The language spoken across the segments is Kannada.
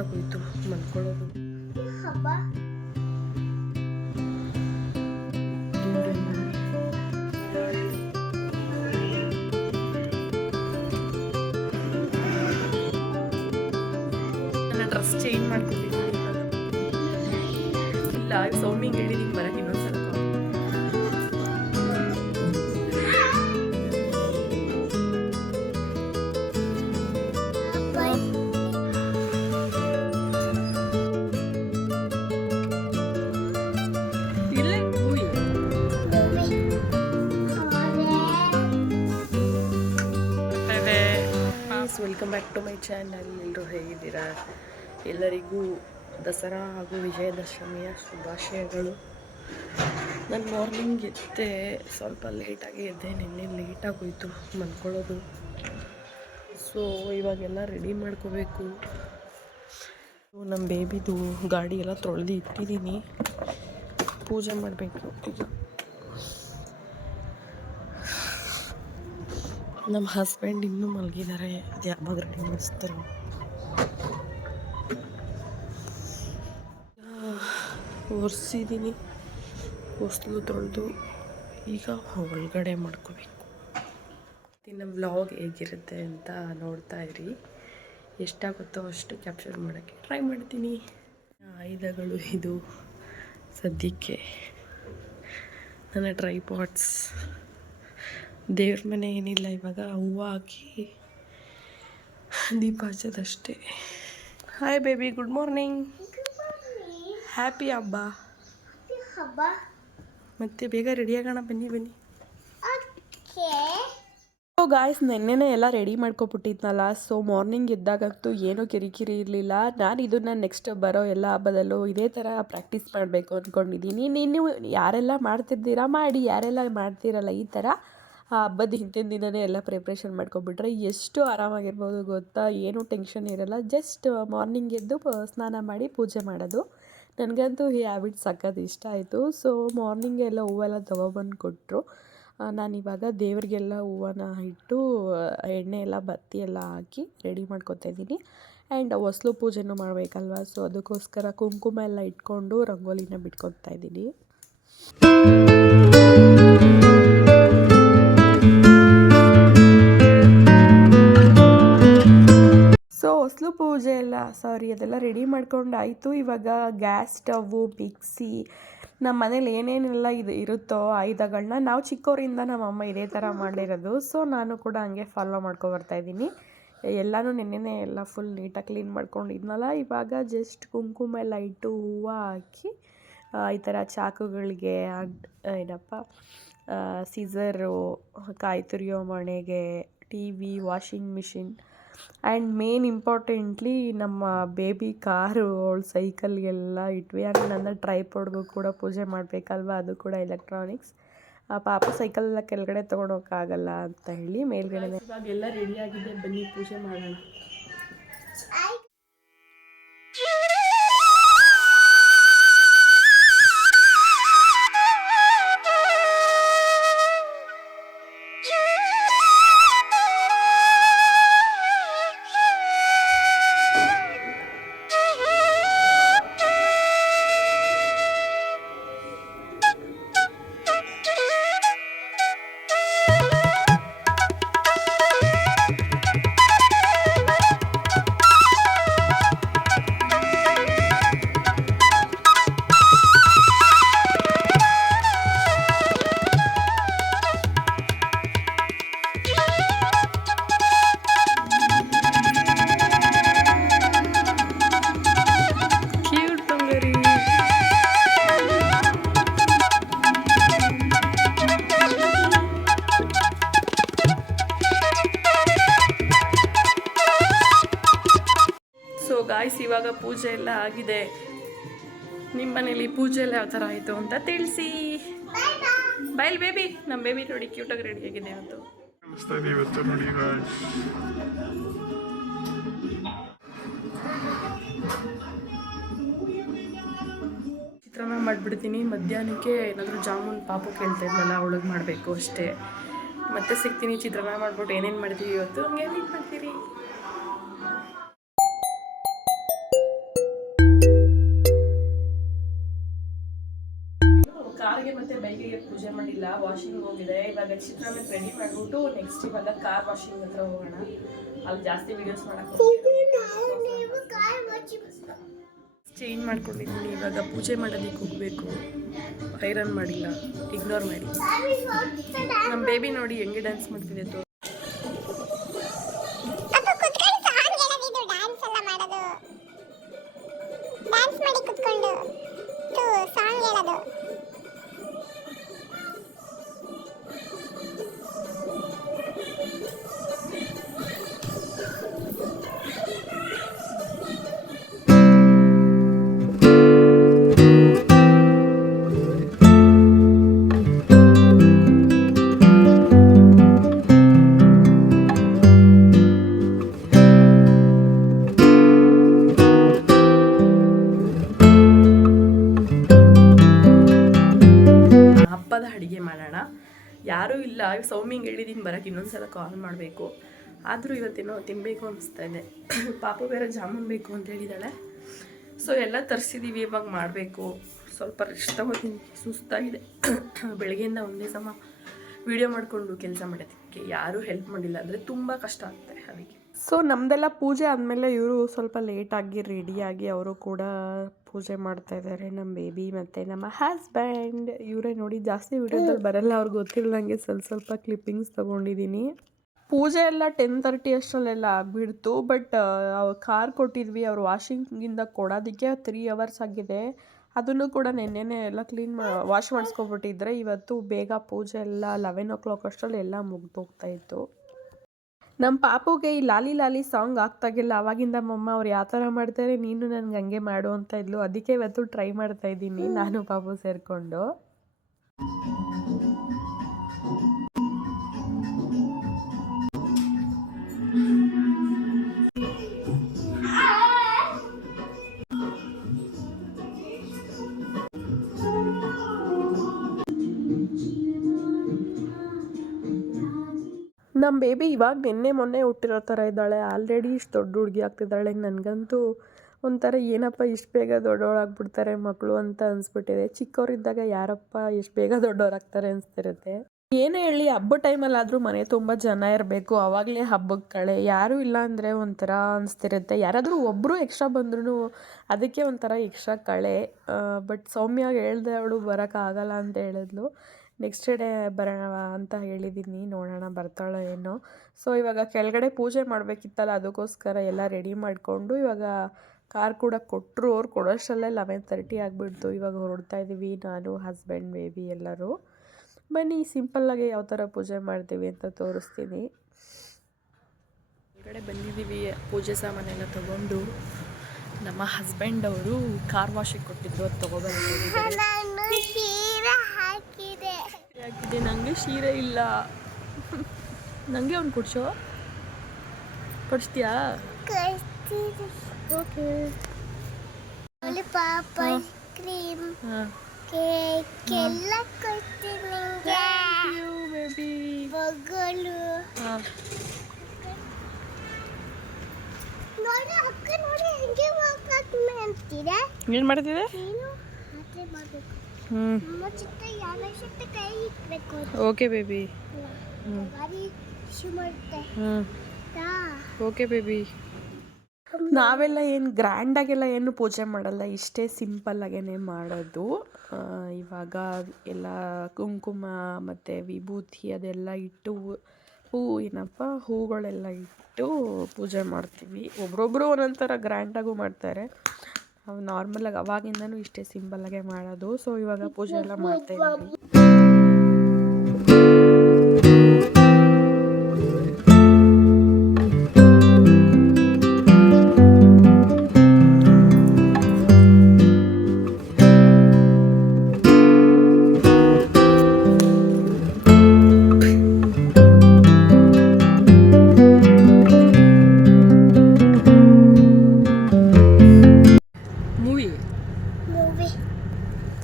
ಆಗೋಯ್ತು ಮಲ್ಕೊಳ್ಳೋದು. ನನ್ನ ಡ್ರೆಸ್ ಚೇಂಜ್ ಮಾಡ್ಕೊಂಡಿದ್ದೀನಿ ಇಲ್ಲ ಸೌಮಿಂಗ್ ಹೇಳಿದೀನಿ ಬರಕ್ಕೆ ಇನ್ನೊಂದ್ಸಲ welcome back to my channel. ಎಲ್ಲರೂ ಹೇಗಿದ್ದೀರಾ? ಎಲ್ಲರಿಗೂ ದಸರಾ ಹಾಗೂ ವಿಜಯದಶಮಿಯ ಶುಭಾಶಯಗಳು. ನಾನು ಮಾರ್ನಿಂಗ್ ಎದ್ದೆ, ಸ್ವಲ್ಪ ಲೇಟಾಗಿ ಎದ್ದೆ. ನಿನ್ನೆ ಲೇಟಾಗೋಯ್ತು ಮಲ್ಕೊಳ್ಳೋದು. ಸೊ ಇವಾಗೆಲ್ಲ ರೆಡಿ ಮಾಡ್ಕೋಬೇಕು. ನಮ್ಮ ಬೇಬಿದು ಗಾಡಿ ಎಲ್ಲ ತೊಳೆದು ಇಟ್ಟಿದ್ದೀನಿ, ಪೂಜೆ ಮಾಡಬೇಕು. ನಮ್ಮ ಹಸ್ಬೆಂಡ್ ಇನ್ನೂ ಮಲಗಿದ್ದಾರೆ, ಯಾವಾಗ ರೆಡಿ ಮಾಡಿಸ್ತಾರೆ. ಒರೆಸಿದ್ದೀನಿ, ಹೊಸಲು ತೊಳೆದು ಈಗ ಒಳಗಡೆ ಮಾಡ್ಕೋಬೇಕು. ಇನ್ನು ವ್ಲಾಗ್ ಹೇಗಿರುತ್ತೆ ಅಂತ ನೋಡ್ತಾ ಇರಿ. ಎಷ್ಟಾಗುತ್ತೋ ಅಷ್ಟು ಕ್ಯಾಪ್ಚರ್ ಮಾಡೋಕ್ಕೆ ಟ್ರೈ ಮಾಡ್ತೀನಿ. ಆಯುಧಗಳು ಇದು ಸದ್ಯಕ್ಕೆ ನನ್ನ ಟ್ರೈಪಾಡ್ಸ್. ದೇವ್ರ ಮನೆ ಏನಿಲ್ಲ, ಇವಾಗ ಹೂವು ಹಾಕಿ ದೀಪ ಹಚ್ಚೋದಷ್ಟೇ. Hi baby, good morning. Happy ಹಬ್ಬ. ಮತ್ತೆ ಬೇಗ ರೆಡಿ ಆಗೋಣ, ಬನ್ನಿ ಬನ್ನಿ. ಸೊ ಗಾಯ್ಸ್, ನೆನ್ನೆನೇ ಎಲ್ಲ ರೆಡಿ ಮಾಡ್ಕೊಬಿಟ್ಟಿದ್ನಲ್ಲ. ಸೊ ಮಾರ್ನಿಂಗ್ ಎದ್ದಾಗಂತೂ ಏನೂ ಕಿರಿಕಿರಿ ಇರಲಿಲ್ಲ. ನಾನು ಇದನ್ನು ನೆಕ್ಸ್ಟ್ ಬರೋ ಎಲ್ಲ ಹಬ್ಬದಲ್ಲೂ ಇದೇ ಥರ ಪ್ರಾಕ್ಟೀಸ್ ಮಾಡಬೇಕು ಅಂದ್ಕೊಂಡಿದ್ದೀನಿ. ನೀವು ಯಾರೆಲ್ಲ ಮಾಡ್ತಿರ್ತೀರಾ ಮಾಡಿ, ಯಾರೆಲ್ಲ ಮಾಡ್ತಿರಲ್ಲ ಈ ಥರ ಹಬ್ಬದ ಹಿಂದಿನ ದಿನವೇ ಎಲ್ಲ ಪ್ರಿಪ್ರೇಷನ್ ಮಾಡ್ಕೊಬಿಟ್ರೆ ಎಷ್ಟು ಆರಾಮಾಗಿರ್ಬೋದು ಗೊತ್ತಾ. ಏನೂ ಟೆನ್ಷನ್ ಇರೋಲ್ಲ. ಜಸ್ಟ್ ಮಾರ್ನಿಂಗ್ ಎದ್ದು ಸ್ನಾನ ಮಾಡಿ ಪೂಜೆ ಮಾಡೋದು. ನನಗಂತೂ ಈ ಹ್ಯಾಬಿಟ್ ಸಖತ್ ಇಷ್ಟ ಆಯಿತು. ಸೊ ಮಾರ್ನಿಂಗ್ ಎಲ್ಲ ಹೂವೆಲ್ಲ ತೊಗೊಬಂದು ಕೊಟ್ಟರು. ನಾನಿವಾಗ ದೇವರಿಗೆಲ್ಲ ಹೂವನ್ನ ಇಟ್ಟು ಎಣ್ಣೆ ಎಲ್ಲ ಬತ್ತಿ ಎಲ್ಲ ಹಾಕಿ ರೆಡಿ ಮಾಡ್ಕೊತಾ ಇದ್ದೀನಿ. ಆ್ಯಂಡ್ ಹೊಸ್ಲು ಪೂಜೆನೂ ಮಾಡಬೇಕಲ್ವ, ಸೊ ಅದಕ್ಕೋಸ್ಕರ ಕುಂಕುಮ ಎಲ್ಲ ಇಟ್ಕೊಂಡು ರಂಗೋಲಿನ ಬಿಟ್ಕೊತಾ ಇದ್ದೀನಿ. ಹೊಸ್ಲು ಪೂಜೆ ಎಲ್ಲ ಅದೆಲ್ಲ ರೆಡಿ ಮಾಡ್ಕೊಂಡು ಆಯಿತು. ಇವಾಗ ಗ್ಯಾಸ್ ಸ್ಟವ್ವು, ಮಿಕ್ಸಿ, ನಮ್ಮ ಮನೇಲಿ ಏನೇನೆಲ್ಲ ಇರುತ್ತೋ ಆಯುಧಗಳನ್ನ ನಾವು ಚಿಕ್ಕವರಿಂದ ನಮ್ಮಮ್ಮ ಇದೇ ಥರ ಮಾಡಿರೋದು. ಸೊ ನಾನು ಕೂಡ ಹಂಗೆ ಫಾಲೋ ಮಾಡ್ಕೊಬರ್ತಾಯಿದ್ದೀನಿ. ಎಲ್ಲನೂ ನೆನ್ನೆನೇ ಎಲ್ಲ ಫುಲ್ ನೀಟಾಗಿ ಕ್ಲೀನ್ ಮಾಡ್ಕೊಂಡಿದ್ನಲ್ಲ. ಇವಾಗ ಜಸ್ಟ್ ಕುಂಕುಮ ಎಲ್ಲ ಇಟ್ಟು ಹೂವು ಹಾಕಿ ಈ ಥರ ಚಾಕುಗಳಿಗೆ ಏನಪ್ಪ ಸೀಸರು, ಕಾಯಿ ತುರಿಯೋ ಮಣೆಗೆ, TV, washing machine and main importantly ನಮ್ಮ ಬೇಬಿ ಕಾರು, ಅವಳು ಸೈಕಲ್ಗೆಲ್ಲ ಇಟ್ವಿ. ಆ್ಯಂಡ್ ನನ್ನ ಟ್ರೈಪಾಡ್ಗೂ ಕೂಡ ಪೂಜೆ ಮಾಡಬೇಕಲ್ವ, ಅದು ಕೂಡ ಎಲೆಕ್ಟ್ರಾನಿಕ್ಸ್. ಪಾಪ ಸೈಕಲೆಲ್ಲ ಕೆಳಗಡೆ ತೊಗೊಂಡೋಗಕ್ಕಾಗಲ್ಲ ಅಂತ ಹೇಳಿ ಮೇಲ್ಗಡೆ. ಇವಾಗೆಲ್ಲ ರೆಡಿಯಾಗಿದೆ, ಬನ್ನಿ ಪೂಜೆ ಮಾಡೋಣ. ಗಾಯ್ಸ್, ಇವಾಗ ಪೂಜೆ ಎಲ್ಲ ಆಗಿದೆ. ನಿಮ್ಮ ಮನೇಲಿ ಪೂಜೆ ಎಲ್ಲ ಯಾವ ಥರ ಆಯಿತು ಅಂತ ತಿಳಿಸಿ. ಬೈಲ್ ಬೇಬಿ, ನಮ್ಮ ಬೇಬಿ ನೋಡಿ ಕ್ಯೂಟಾಗಿ ರೆಡಿ ಆಗಿದೆ ಇವತ್ತು. ಚಿತ್ರಾನ್ನ ಮಾಡಿಬಿಡ್ತೀನಿ. ಮಧ್ಯಾಹ್ನಕ್ಕೆ ಏನಾದರೂ ಜಾಮೂನ್ ಪಾಪು ಕೇಳ್ತಾ ಇದ್ನಲ್ಲ, ಅವಳಿಗೆ ಮಾಡಬೇಕು ಅಷ್ಟೇ. ಮತ್ತೆ ಸಿಗ್ತೀನಿ. ಚಿತ್ರಾನ್ನ ಮಾಡ್ಬಿಟ್ಟು ಏನೇನು ಮಾಡ್ತೀವಿ ಇವತ್ತು, ಹಂಗೆ ಮೀಟ್ ಮಾಡ್ತೀರಿ. ಬಾಬುಗೆ ಮತ್ತು ಬೈಕಿಗೆ ಪೂಜೆ ಮಾಡಿಲ್ಲ, ವಾಷಿಂಗ್ ಹೋಗಿದೆ. ಇವಾಗ ಚಿತ್ರಾನ್ನಕ್ಕೆ ರೆಡಿ ಮಾಡಿಬಿಟ್ಟು ನೆಕ್ಸ್ಟ್ ಇವಾಗ ಕಾರ್ ವಾಷಿಂಗ್ ಹತ್ರ ಹೋಗೋಣ. ಅಲ್ಲಿ ಜಾಸ್ತಿ ವೀಡಿಯೋಸ್ ಮಾಡೋಕ್ಕೆ ಚೇಂಜ್ ಮಾಡ್ಕೊಂಡಿದ್ದೀನಿ. ಇವಾಗ ಪೂಜೆ ಮಾಡೋದಕ್ಕೆ ಹೋಗಬೇಕು. ಐರನ್ ಮಾಡಿಲ್ಲ, ಇಗ್ನೋರ್ ಮಾಡಿ. ನಮ್ಮ ಬೇಬಿ ನೋಡಿ ಹೆಂಗೆ ಡ್ಯಾನ್ಸ್ ಮಾಡ್ತಿದೆ ತೋ. ಅಡುಗೆ ಮಾಡೋಣ. ಯಾರೂ ಇಲ್ಲ. ಸೌಮ್ಯಂಗೆ ಹೇಳಿದ್ದೀನಿ ಬರೋಕ್ಕೆ, ಇನ್ನೊಂದ್ಸಲ ಕಾಲ್ ಮಾಡಬೇಕು. ಆದರೂ ಇವತ್ತೇನೋ ತಿನ್ನಬೇಕು ಅನಿಸ್ತಾ ಇದೆ. ಪಾಪು ಬೇರೆ ಜಾಮೂನ್ ಬೇಕು ಅಂತ ಹೇಳಿದ್ದಾಳೆ. ಸೊ ಎಲ್ಲ ತರಿಸಿದ್ದೀವಿ, ಇವಾಗ ಮಾಡಬೇಕು. ಸ್ವಲ್ಪ ರೆಸ್ಟ್ ತಗೋತೀನಿ, ಸುಸ್ತಾಗಿದೆ. ಬೆಳಗ್ಗೆಯಿಂದ ಒಂದೇ ಸಮ ವಿಡಿಯೋ ಮಾಡಿಕೊಂಡು ಕೆಲಸ ಮಾಡೋದಕ್ಕೆ ಯಾರೂ ಹೆಲ್ಪ್ ಮಾಡಿಲ್ಲ, ಅಂದರೆ ತುಂಬ ಕಷ್ಟ ಆಗುತ್ತೆ ಅದಕ್ಕೆ. ಸೊ ನಮ್ಮದೆಲ್ಲ ಪೂಜೆ ಆದಮೇಲೆ ಇವರು ಸ್ವಲ್ಪ ಲೇಟಾಗಿ ರೆಡಿಯಾಗಿ ಅವರು ಕೂಡ ಪೂಜೆ ಮಾಡ್ತಾ ಇದ್ದಾರೆ. ನಮ್ಮ ಬೇಬಿ ಮತ್ತು ನಮ್ಮ ಹಸ್ಬೆಂಡ್ ಇವರೇ ನೋಡಿ. ಜಾಸ್ತಿ ವಿಡಿಯೋದಲ್ಲಿ ಬರಲ್ಲ, ಅವ್ರಿಗೆ ಗೊತ್ತಿಲ್ಲದಂಗೆ ಸ್ವಲ್ಪ ಕ್ಲಿಪ್ಪಿಂಗ್ಸ್ ತೊಗೊಂಡಿದ್ದೀನಿ. ಪೂಜೆ ಎಲ್ಲ 10:30 ಅಷ್ಟರಲ್ಲೆಲ್ಲ ಆಗಿಬಿಡ್ತು. ಬಟ್ ಕಾರ್ ಕೊಟ್ಟಿದ್ವಿ, ಅವ್ರು ವಾಷಿಂಗಿಂದ ಕೊಡೋದಕ್ಕೆ 3 hours ಆಗಿದೆ. ಅದನ್ನು ಕೂಡ ನೆನ್ನೆನೇ ಎಲ್ಲ ವಾಶ್ ಮಾಡಿಸ್ಕೊಬಿಟ್ಟಿದ್ರೆ ಇವತ್ತು ಬೇಗ ಪೂಜೆ ಎಲ್ಲ 11 o'clock ಅಷ್ಟರಲ್ಲಿ ಎಲ್ಲ ಮುಗ್ದೋಗ್ತಾಯಿತ್ತು. ನಮ್ಮ ಪಾಪುಗೆ ಈ ಲಾಲಿ ಲಾಲಿ ಸಾಂಗ್ ಆಗ್ತಾಗಿಲ್ಲ. ಆವಾಗಿಂದ ಮಮ್ಮ ಅವ್ರು ಯಾವ ಥರ ಮಾಡ್ತಾರೆ, ನೀನು ನನಗೆ ಹಂಗೆ ಮಾಡು ಅಂತ ಇದ್ಲು. ಅದಕ್ಕೆ ಇವತ್ತು ಟ್ರೈ ಮಾಡ್ತಾ ಇದ್ದೀನಿ ನಾನು ಪಾಪು ಸೇರಿಕೊಂಡು. ನಮ್ಮ ಬೇಬಿ ಇವಾಗ ನಿನ್ನೆ ಮೊನ್ನೆ ಹುಟ್ಟಿರೋ ಥರ ಇದ್ದಾಳೆ. ಆಲ್ರೆಡಿ ಇಷ್ಟು ದೊಡ್ಡ ಹುಡುಗಿ ಆಗ್ತಿದ್ದಾಳೆ. ನನಗಂತೂ ಒಂಥರ ಏನಪ್ಪ ಇಷ್ಟು ಬೇಗ ದೊಡ್ಡವಳಾಗ್ಬಿಡ್ತಾರೆ ಮಕ್ಕಳು ಅಂತ ಅನಿಸ್ಬಿಟ್ಟಿದೆ. ಚಿಕ್ಕವರಿದ್ದಾಗ ಯಾರಪ್ಪ ಎಷ್ಟು ಬೇಗ ದೊಡ್ಡವರಾಗ್ತಾರೆ ಅನಿಸ್ತಿರುತ್ತೆ. ಏನೇ ಹೇಳಿ ಹಬ್ಬ ಟೈಮಲ್ಲಾದರೂ ಮನೆ ತುಂಬ ಜನ ಇರಬೇಕು, ಆವಾಗಲೇ ಹಬ್ಬಕ್ಕೆ ಕಳೆ. ಯಾರೂ ಇಲ್ಲ ಅಂದರೆ ಒಂಥರ ಅನಿಸ್ತಿರುತ್ತೆ. ಯಾರಾದರೂ ಒಬ್ಬರು ಎಕ್ಸ್ಟ್ರಾ ಬಂದ್ರೂ ಅದಕ್ಕೆ ಒಂಥರ ಎಕ್ಸ್ಟ್ರಾ ಕಳೆ. ಬಟ್ ಸೌಮ್ಯ ಹೇಳ್ದೆ, ಅವಳು ಬರೋಕ್ಕಾಗಲ್ಲ ಅಂತ ಹೇಳಿದ್ಲು. ನೆಕ್ಸ್ಟ್ ಡೇ ಬರೋಣ ಅಂತ ಹೇಳಿದ್ದೀನಿ, ನೋಡೋಣ ಬರ್ತಾಳೋ ಏನೋ. ಸೊ ಇವಾಗ ಕೆಳಗಡೆ ಪೂಜೆ ಮಾಡಬೇಕಿತ್ತಲ್ಲ, ಅದಕ್ಕೋಸ್ಕರ ಎಲ್ಲ ರೆಡಿ ಮಾಡಿಕೊಂಡು ಇವಾಗ ಕಾರ್ ಕೂಡ ಕೊಟ್ಟರು. ಅವ್ರು ಕೊಡೋಷ್ಟರಲ್ಲೇ 11:30 ಆಗಿಬಿಡ್ತು. ಇವಾಗ ಹೊರಡ್ತಾ ಇದ್ದೀವಿ, ನಾನು ಹಸ್ಬೆಂಡ್ ಬೇಬಿ ಎಲ್ಲರೂ. ಬನ್ನಿ ಸಿಂಪಲ್ಲಾಗಿ ಯಾವ ಥರ ಪೂಜೆ ಮಾಡ್ತೀವಿ ಅಂತ ತೋರಿಸ್ತೀನಿ. ಹೊರಗಡೆ ಬಂದಿದ್ದೀವಿ, ಪೂಜೆ ಸಾಮಾನೆಲ್ಲ ತೊಗೊಂಡು. ನಮ್ಮ ಹಸ್ಬೆಂಡ್ ಅವರು ಕಾರ್ ವಾಶಿಗೆ ಕೊಟ್ಟಿದ್ದು, ಅದು ತೊಗೊಬಂದಿದ್ದಾರೆ. ಹಾಕಿದೆ, ನನಗೆ ಸೀರೆ ಇಲ್ಲ. ನನಗೆ ಅವ್ನು ಕೊಡಿಸ್ತೀಯಾ? ಓಕೆ. ಕ್ರೀಮ್ ಕೇಕ್ ಎಲ್ಲ ಕೊಡ್ತೀನಿ ಬೇಬಿ. ಬಗಲು ನೋಡಿ ಅಕ್ಕ, ನೋಡಿ ಹೆಂಗೆ ವಾಕಾಕ್ಮೆ ಅಂತೀರಾ? ಏನು ಮಾಡ್ತಿದೆ? Okay baby. Okay baby. ನಾವೆಲ್ಲ ಏನು ಗ್ರ್ಯಾಂಡಾಗೆಲ್ಲ ಏನು ಪೂಜೆ ಮಾಡಲ್ಲ, ಇಷ್ಟೇ ಸಿಂಪಲ್ಲಾಗೇ ಮಾಡೋದು. ಇವಾಗ ಎಲ್ಲ ಕುಂಕುಮ ಮತ್ತು ವಿಭೂತಿ ಅದೆಲ್ಲ ಇಟ್ಟು ಹೂಗಳೆಲ್ಲ ಇಟ್ಟು ಪೂಜೆ ಮಾಡ್ತೀವಿ. ಒಬ್ರೊಬ್ಬರು ಒಂದೊಂಥರ ಗ್ರ್ಯಾಂಡಾಗೂ ಮಾಡ್ತಾರೆ. ನಾರ್ಮಲಾಗಿ ಅವಾಗಿಂದನೂ ಇಷ್ಟೇ ಸಿಂಪಲ್ಲಾಗೆ ಮಾಡೋದು. ಸೊ ಇವಾಗ ಪೂಜೆ ಎಲ್ಲ ಮಾಡ್ತಾಯಿದ್ದೀವಿ.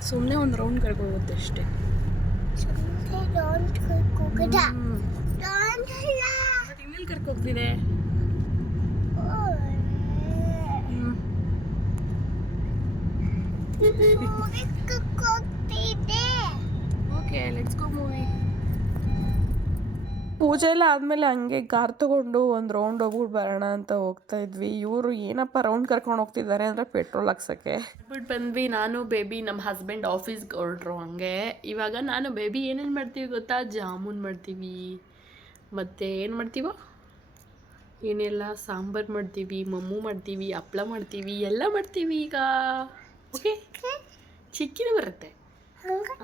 ಸುಮ್ಮನೆ ಒಂದು ರೌಂಡ್ ಕರ್ಕೋಗುತ್ತೆ ಅಷ್ಟೇ. ಇನ್ನೆಲ್ಲಿ ಕರ್ಕೋಗ್ತಿದೆ? Okay let's go movie. ಪೂಜೆ ಎಲ್ಲ ಆದಮೇಲೆ ಹಂಗೆ ಕಾರ್ ತೊಗೊಂಡು ಒಂದು ರೌಂಡ್ ಹೋಗ್ಬಿಟ್ಟು ಬರೋಣ ಅಂತ ಹೋಗ್ತಾ ಇದ್ವಿ. ಇವರು ಏನಪ್ಪ ರೌಂಡ್ ಕರ್ಕೊಂಡು ಹೋಗ್ತಿದ್ದಾರೆ ಅಂದರೆ ಪೆಟ್ರೋಲ್ ಹಾಕ್ಸೋಕ್ಕೆ ಬಿಟ್ಟು ಬಂದ್ವಿ. ನಾನು ಬೇಬಿ ನಮ್ಮ ಹಸ್ಬೆಂಡ್ ಆಫೀಸ್ಗೆ ಹೊರಟ್ರು. ಹಂಗೆ ಇವಾಗ ನಾನು ಬೇಬಿ ಏನೇನು ಮಾಡ್ತೀವಿ ಗೊತ್ತಾ? ಜಾಮೂನ್ ಮಾಡ್ತೀವಿ, ಮತ್ತು ಏನು ಮಾಡ್ತೀವೋ ಏನೆಲ್ಲ ಸಾಂಬಾರು ಮಾಡ್ತೀವಿ, ಮಮ್ಮು ಮಾಡ್ತೀವಿ, ಹಪ್ಳ ಮಾಡ್ತೀವಿ, ಎಲ್ಲ ಮಾಡ್ತೀವಿ ಈಗ. ಓಕೆ, ಚಿಕ್ಕಿನೂ ಬರುತ್ತೆ,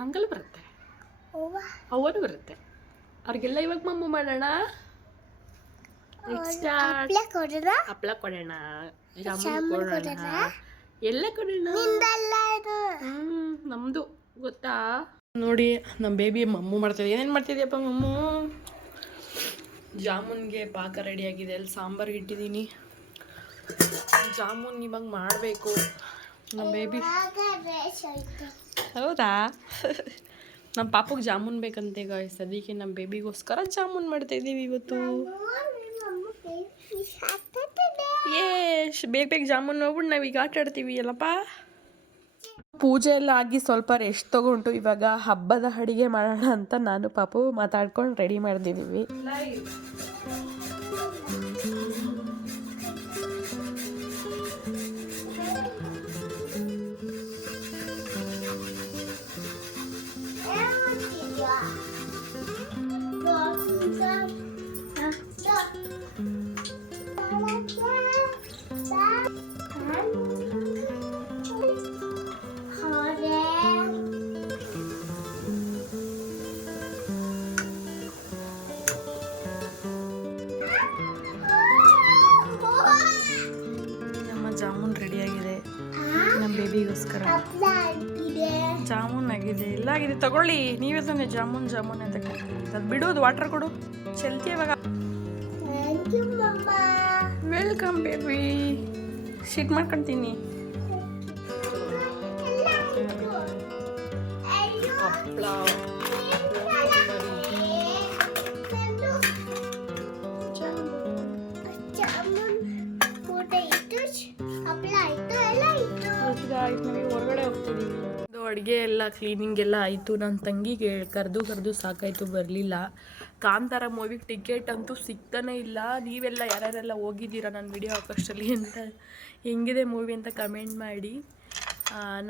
ಅಂಕಲ್ ಬರುತ್ತೆ, ಅವನು ಬರುತ್ತೆ. ಅವ್ರಿಗೆಲ್ಲ ಇವಾಗ ಮಮ್ಮು ಮಾಡೋಣ. ಹಪ್ಳ ಕೊಡೋಣ, ಜಾಮೂನ್ ಕೊಡೋಣ, ಎಲ್ಲ ಕೊಡೋಣ. ನಮ್ಮದು ಗೊತ್ತಾ? ನೋಡಿ ನಮ್ಮ ಬೇಬಿ ಮಮ್ಮು ಮಾಡ್ತಿದ್ದೆ. ಏನೇನು ಮಾಡ್ತಿದ್ಯಪ್ಪ ಮಮ್ಮು? ಜಾಮೂನ್ಗೆ ಪಾಕ ರೆಡಿಯಾಗಿದೆ. ಅಲ್ಲಿ ಸಾಂಬಾರು ಇಟ್ಟಿದ್ದೀನಿ. ಜಾಮೂನ್ ಇವಾಗ ಮಾಡಬೇಕು ನಮ್ಮ ಬೇಬಿ. ಹೌದಾ? ನಮ್ಮ ಪಾಪಗೆ ಜಾಮೂನ್ ಬೇಕಂತೆ ಗಾಯ್ಸ್. ಅದಕ್ಕೆ ನಮ್ಮ ಬೇಬಿಗೋಸ್ಕರ ಜಾಮೂನ್ ಮಾಡ್ತಾಯಿದ್ದೀವಿ ಇವತ್ತು. ಬೇಗ ಬೇಗ ಜಾಮೂನ್ ಹೋಗ್ಬಿಟ್ಟು ನಾವೀಗ ಆಟ ಆಡ್ತೀವಿ ಅಲ್ಲಪ್ಪ. ಪೂಜೆ ಎಲ್ಲ ಆಗಿ ಸ್ವಲ್ಪ ರೆಸ್ಟ್ ತೊಗೊಂಡು ಇವಾಗ ಹಬ್ಬದ ಅಡುಗೆ ಮಾಡೋಣ ಅಂತ ನಾನು ಪಾಪು ಮಾತಾಡ್ಕೊಂಡು ರೆಡಿ ಮಾಡ್ತಿದ್ದೀವಿ. ಜಾಮೂನ್ ರೆಡಿಯಾಗಿದೆ ನಮ್ಮ ಬೇಬಿಗೋಸ್ಕರ. ಜಾಮೂನ್ ಆಗಿದೆ, ಎಲ್ಲ ಆಗಿದೆ. ತಗೊಳ್ಳಿ, ನೀವೇ ತಾನೆ ಜಾಮೂನ್ ಅಂತ ಅದು ಬಿಡೋದು. ವಾಟರ್ ಕೊಡು, ಚೆಲ್ತಿ ಇವಾಗ. Welcome baby. ಶೀಟ್ ಮಾಡ್ಕೊಳ್ತೀನಿ. ಹಪ್ಪಳ, ಹೊರಗಡೆ ಹೋಗ್ತಿದ್ದೀವಿ. ಇದು ಅಡುಗೆ ಎಲ್ಲ ಕ್ಲೀನಿಂಗ್ ಎಲ್ಲ ಆಯಿತು. ನನ್ನ ತಂಗಿಗೆ ಕರೆದು ಸಾಕಾಯಿತು, ಬರಲಿಲ್ಲ. ಕಾಂತಾರ ಮೂವಿಗೆ ಟಿಕೆಟ್ ಅಂತೂ ಸಿಗ್ತಾನೆ ಇಲ್ಲ. ನೀವೆಲ್ಲ ಯಾರ್ಯಾರೆಲ್ಲ ಹೋಗಿದ್ದೀರಾ ನನ್ನ ವಿಡಿಯೋ ಹಾಕೋಷ್ಟರಲ್ಲಿ ಅಂತ, ಹೆಂಗಿದೆ ಮೂವಿ ಅಂತ ಕಮೆಂಟ್ ಮಾಡಿ.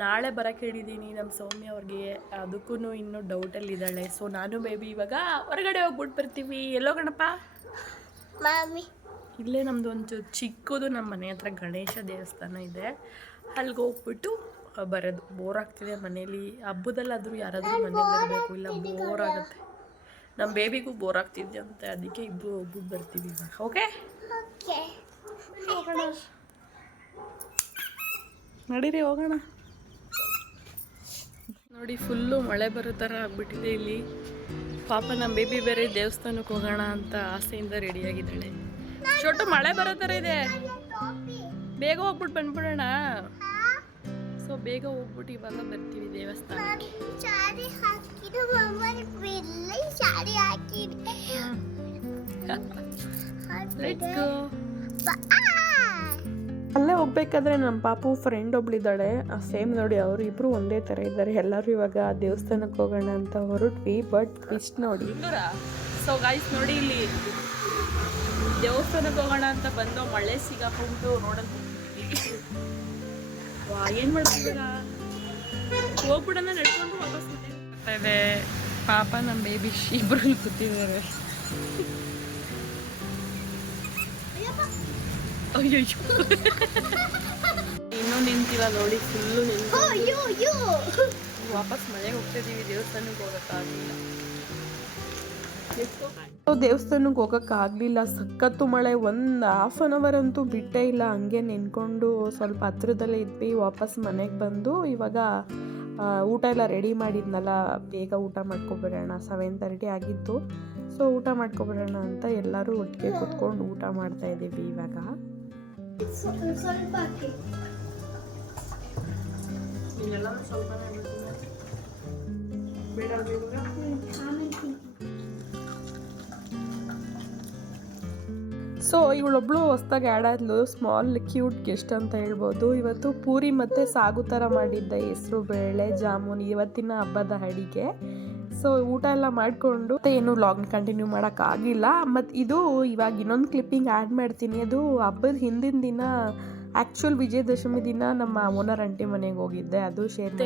ನಾಳೆ ಬರೋಕ್ಕೆ ಹೇಳಿದ್ದೀನಿ ನಮ್ಮ ಸೌಮ್ಯ ಅವ್ರಿಗೆ. ಅದಕ್ಕೂ ಇನ್ನೂ ಡೌಟಲ್ಲಿದ್ದಾಳೆ. ಸೊ ನಾನು ಬೇಬಿ ಇವಾಗ ಹೊರಗಡೆ ಹೋಗ್ಬಿಟ್ಟು ಬರ್ತೀವಿ. ಎಲ್ಲೋಗೋಣಪ್ಪ? ಮಾಮಿ ಇಲ್ಲೇ ನಮ್ಮದು ಒಂದು ಚಿಕ್ಕದು ನಮ್ಮ ಮನೆ ಹತ್ರ ಗಣೇಶ ದೇವಸ್ಥಾನ ಇದೆ. ಅಲ್ಲಿಗೆ ಹೋಗ್ಬಿಟ್ಟು ಬರೋದು. ಬೋರ್ ಆಗ್ತಿದೆ ಮನೇಲಿ. ಹಬ್ಬದಲ್ಲಾದರೂ ಯಾರಾದರೂ ಮನೇಲಿ ಬರಬೇಕು, ಇಲ್ಲ ಬೋರ್ ಆಗುತ್ತೆ. ನಮ್ಮ ಬೇಬಿಗೂ ಬೋರ್ ಆಗ್ತಿದ್ದೆ ಅಂತ, ಅದಕ್ಕೆ ಇಬ್ಬರು ಹೋಗ್ಬಿಟ್ಟು ಬರ್ತೀವಿ ಇವಾಗ. ಓಕೆ, ಹೋಗೋಣ ನಡೀರಿ, ಹೋಗೋಣ. ನೋಡಿ ಫುಲ್ಲು ಮಳೆ ಬರೋ ಥರ ಆಗ್ಬಿಟ್ಟಿದೆ ಇಲ್ಲಿ. ಪಾಪ ನಮ್ಮ ಬೇಬಿ ಬೇರೆ ದೇವಸ್ಥಾನಕ್ಕೆ ಹೋಗೋಣ ಅಂತ ಆಸೆಯಿಂದ ರೆಡಿಯಾಗಿದ್ದಾಳೆ. ಚೋಟು ಮಳೆ ಬರೋ ಥರ ಇದೆ, ಬೇಗ ಹೋಗ್ಬಿಟ್ಟು ಬಂದ್ಬಿಡೋಣ. ಸೊ ಬೇಗ ಹೋಗ್ಬಿಟ್ಟು ಇವಾಗ ಬರ್ತೀವಿ ದೇವಸ್ಥಾನಕ್ಕೆ. ಅಲ್ಲೇ ಹೋಗ್ಬೇಕಾದ್ರೆ ನಮ್ಮ ಪಾಪು ಫ್ರೆಂಡ್ ಒಬ್ಳಿದ್ದಾಳೆ, ಸೇಮ್ ನೋಡಿ ಅವರಿಬ್ರು ಒಂದೇ ಥರ ಇದ್ದಾರೆ. ಎಲ್ಲರೂ ಇವಾಗ ದೇವಸ್ಥಾನಕ್ಕೆ ಹೋಗೋಣ ಅಂತ ಹೊರಟ್ವಿ. ಬಟ್ ಇಷ್ಟು ನೋಡಿ. ಸೊ ಗಾಯ್ಸ್ ನೋಡಿ, ಇಲ್ಲಿ ದೇವಸ್ಥಾನಕ್ಕೆ ಹೋಗೋಣ ಅಂತ ಬಂದು ಮಳೆ ಸಿಗಾಕೊಂಡು ರೋಡಲ್ಲಿ ಏನು ಮಾಡ್ತಿದ್ದೀರಾ? ಹೋಗ್ಬಿಡೋಣ ನಡ್ಕೊಂಡು ವಾಪಸ್ ಬರ್ತಾ ಇದೆ. ಪಾಪ ನಮ್ಮ ಬೇಬಿ ಇಬ್ರು ಕೂತಿದ್ದಾರೆ. ಅಯ್ಯೋ ಇನ್ನೂ ನಿಂತಿಲ್ಲ ನೋಡಿ, ಫುಲ್ಲು ನಿಂತು. ವಾಪಸ್ ಮನೆಗೆ ಹೋಗ್ತಿದ್ದೀವಿ, ದೇವಸ್ಥಾನಕ್ಕೆ ಹೋಗೋಕ್ಕಾಗಲಿಲ್ಲ. ದೇವಸ್ಥಾನಕ್ಕೆ ಹೋಗೋಕ್ಕಾಗಲಿಲ್ಲ, ಸಖತ್ತು ಮಳೆ. ಒಂದು ಹಾಫ್ ಆನ್ ಅವರ್ ಅಂತೂ ಬಿಟ್ಟೇ ಇಲ್ಲ. ಹಂಗೆ ನಿಂತ್ಕೊಂಡು ಸ್ವಲ್ಪ ಹತ್ರದಲ್ಲೇ ಇದ್ವಿ. ವಾಪಸ್ ಮನೆಗೆ ಬಂದು ಇವಾಗ ಊಟ ಎಲ್ಲ ರೆಡಿ ಮಾಡಿದ್ನಲ್ಲ, ಬೇಗ ಊಟ ಮಾಡ್ಕೊಬಿಡೋಣ. 7:30 ಆಗಿತ್ತು. ಸೊ ಊಟ ಮಾಡ್ಕೊಬಿಡೋಣ ಅಂತ ಎಲ್ಲರೂ ಒಟ್ಟಿಗೆ ಕುತ್ಕೊಂಡು ಊಟ ಮಾಡ್ತಾ ಇದ್ದೀವಿ ಇವಾಗ. ಸೊ ಇವಳೊಬ್ಳು ಹೊಸ್ದಾಗಿ ಆ್ಯಡ್ ಆದ್ಲು, ಸ್ಮಾಲ್ ಕ್ಯೂಟ್ ಗೆಸ್ಟ್ ಅಂತ ಹೇಳ್ಬೋದು. ಇವತ್ತು ಪೂರಿ ಮತ್ತು ಸಾಗು ಥರ ಮಾಡಿದ್ದೆ, ಹೆಸರು ಬೇಳೆ ಜಾಮೂನ್ ಇವತ್ತಿನ ಹಬ್ಬದ ಅಡಿಗೆ. ಸೊ ಊಟ ಎಲ್ಲ ಮಾಡಿಕೊಂಡು ಏನು ವ್ಲಾಗ್ನ ಕಂಟಿನ್ಯೂ ಮಾಡೋಕ್ಕಾಗಿಲ್ಲ. ಮತ್ತು ಇದು ಇವಾಗ ಇನ್ನೊಂದು ಕ್ಲಿಪ್ಪಿಂಗ್ ಆ್ಯಡ್ ಮಾಡ್ತೀನಿ. ಅದು ಹಬ್ಬದ ಹಿಂದಿನ ದಿನ ಆ್ಯಕ್ಚುಲ್ ವಿಜಯದಶಮಿ ದಿನ ನಮ್ಮ ಓನರ್ ಆಂಟಿ ಮನೆಗೆ ಹೋಗಿದ್ದೆ, ಅದು ಶೇರ್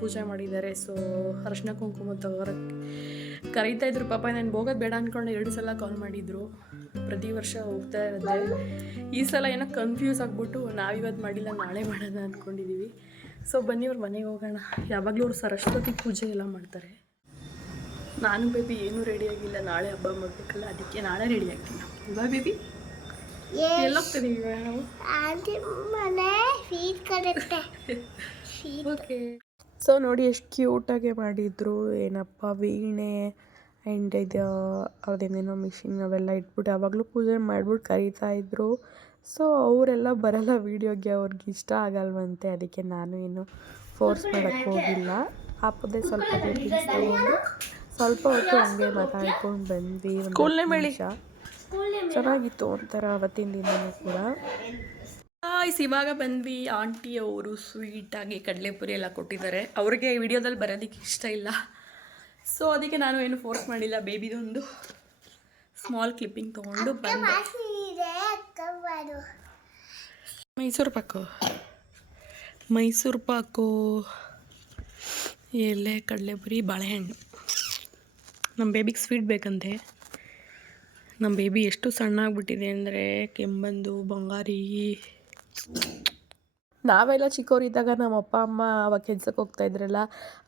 ಪೂಜೆ ಮಾಡಿದ್ದಾರೆ. ಸೊ ಅರಿಶಿನ ಕುಂಕುಮ ತಗೋರಕ್ಕೆ ಕರೀತಾ ಇದ್ರು. ಪಾಪ ನಾನು ಹೋಗೋದು ಬೇಡ ಅಂದ್ಕೊಂಡು 2 ಸಲ ಕಾಲ್ ಮಾಡಿದರು. ಪ್ರತಿ ವರ್ಷ ಹೋಗ್ತಾ ಇರುತ್ತೆ. ಈ ಸಲ ಏನೋ ಕನ್ಫ್ಯೂಸ್ ಆಗಿಬಿಟ್ಟು ನಾವಿವತ್ತು ಮಾಡಿಲ್ಲ ನಾಳೆ ಮಾಡೋಣ ಅಂದ್ಕೊಂಡಿದ್ದೀವಿ. ಸೊ ಬನ್ನಿ ಅವ್ರ ಮನೆಗೆ ಹೋಗೋಣ. ಯಾವಾಗಲೂ ಅವ್ರು ಸರಸ್ವತಿ ಪೂಜೆ ಎಲ್ಲ ಮಾಡ್ತಾರೆ. ನಾನು ಬೇಬಿ ಏನೂ ರೆಡಿಯಾಗಿಲ್ಲ, ನಾಳೆ ಹಬ್ಬ ಮಾಡಬೇಕಲ್ಲ, ಅದಕ್ಕೆ ನಾಳೆ ರೆಡಿ ಆಗ್ತೀನಿ. ಇವಾ ಬೇಬಿ ಎಲ್ಲೋಗ್ತಿದ್ದೀವಿ ಇವಾಗ ನಾವು? ಓಕೆ. ಸೊ ನೋಡಿ ಎಷ್ಟು ಕ್ಯೂಟಾಗೆ ಮಾಡಿದರು. ಏನಪ್ಪ ವೀಣೆ ಆ್ಯಂಡ್ ಇದು ಅದೇನೇನೋ ಮಿಷಿನ್ ಅವೆಲ್ಲ ಇಟ್ಬಿಟ್ಟು ಯಾವಾಗಲೂ ಪೂಜೆ ಮಾಡಿಬಿಟ್ಟು ಕರೀತಾಯಿದ್ರು. ಸೊ ಅವರೆಲ್ಲ ಬರೋಲ್ಲ ವೀಡಿಯೋಗೆ, ಅವ್ರಿಗೆ ಇಷ್ಟ ಆಗಲ್ವಂತೆ. ಅದಕ್ಕೆ ನಾನು ಏನು ಫೋರ್ಸ್ ಮಾಡೋಕ್ಕೆ ಹೋಗಿಲ್ಲ. ಹಾಪದೆ ಸ್ವಲ್ಪ ಕ್ಲಿಪ್ಪಿಂಗ್ಸ್ ತಗೊಂಡು ಸ್ವಲ್ಪ ಹೊತ್ತು ಹಂಗೆ ಮಾತಾಡ್ಕೊಂಡು ಬಂದ್ವಿ. ಒಂದು ನಿಮಿಷ ಚೆನ್ನಾಗಿತ್ತು ಒಂಥರ ಅವತ್ತಿನ ದಿನವೂ ಕೂಡ. ಇವಾಗ ಬಂದ್ವಿ. ಆಂಟಿ ಅವರು ಸ್ವೀಟಾಗಿ ಕಡಲೆಪುರಿ ಎಲ್ಲ ಕೊಟ್ಟಿದ್ದಾರೆ. ಅವ್ರಿಗೆ ವಿಡಿಯೋದಲ್ಲಿ ಬರೋದಕ್ಕೆ ಇಷ್ಟ ಇಲ್ಲ, ಸೊ ಅದಕ್ಕೆ ನಾನು ಏನು ಫೋರ್ಸ್ ಮಾಡಿಲ್ಲ. ಬೇಬಿದೊಂದು ಸ್ಮಾಲ್ ಕ್ಲಿಪ್ಪಿಂಗ್ ತೊಗೊಂಡು ಬಂದೆ. ಮೈಸೂರು ಪಾಕು ಎಲೆ ಕಡಲೆಪುರಿ ಬಾಳೆಹಣ್ಣು. ನಮ್ಮ ಬೇಬಿಗೆ ಸ್ವೀಟ್ ಬೇಕಂತೆ. ನಮ್ಮ ಬೇಬಿ ಎಷ್ಟು ಸಣ್ಣ ಆಗಿಬಿಟ್ಟಿದೆ ಅಂದರೆ ಕೆಂಬಂದು ಬಂಗಾರಿ. ನಾವೆಲ್ಲ ಚಿಕ್ಕವರಿದ್ದಾಗ ನಮ್ಮ ಅಪ್ಪ ಅಮ್ಮ ಅವಾಗ ಕೆಲ್ಸಕ್ಕೆ ಹೋಗ್ತಾಯಿದ್ರಲ್ಲ,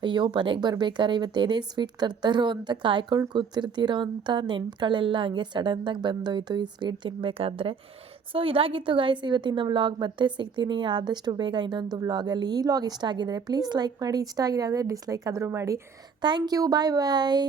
ಅಯ್ಯೋ ಮನೆಗೆ ಬರ್ಬೇಕಾದ್ರೆ ಇವತ್ತೇನೇ ಸ್ವೀಟ್ ತರ್ತಾರೋ ಅಂತ ಕಾಯ್ಕೊಂಡು ಕೂತಿರ್ತೀರೋ ಅಂತ ನೆನ್ಪುಗಳೆಲ್ಲ ಹಂಗೆ ಸಡನ್ನಾಗಿ ಬಂದೋಯ್ತು ಈ ಸ್ವೀಟ್ ತಿನ್ನಬೇಕಾದ್ರೆ. ಸೊ ಇದಾಗಿತ್ತು ಗಾಯ್ಸ್ ಇವತ್ತಿನ ವ್ಲಾಗ್. ಮತ್ತೆ ಸಿಗ್ತೀನಿ ಆದಷ್ಟು ಬೇಗ ಇನ್ನೊಂದು ವ್ಲಾಗಲ್ಲಿ. ಈ ವ್ಲಾಗ್ ಇಷ್ಟ ಆಗಿದರೆ ಪ್ಲೀಸ್ ಲೈಕ್ ಮಾಡಿ, ಇಷ್ಟ ಆಗಿದೆ ಅಂದರೆ ಡಿಸ್ಲೈಕ್ ಆದರೂ ಮಾಡಿ. Thank you, bye bye.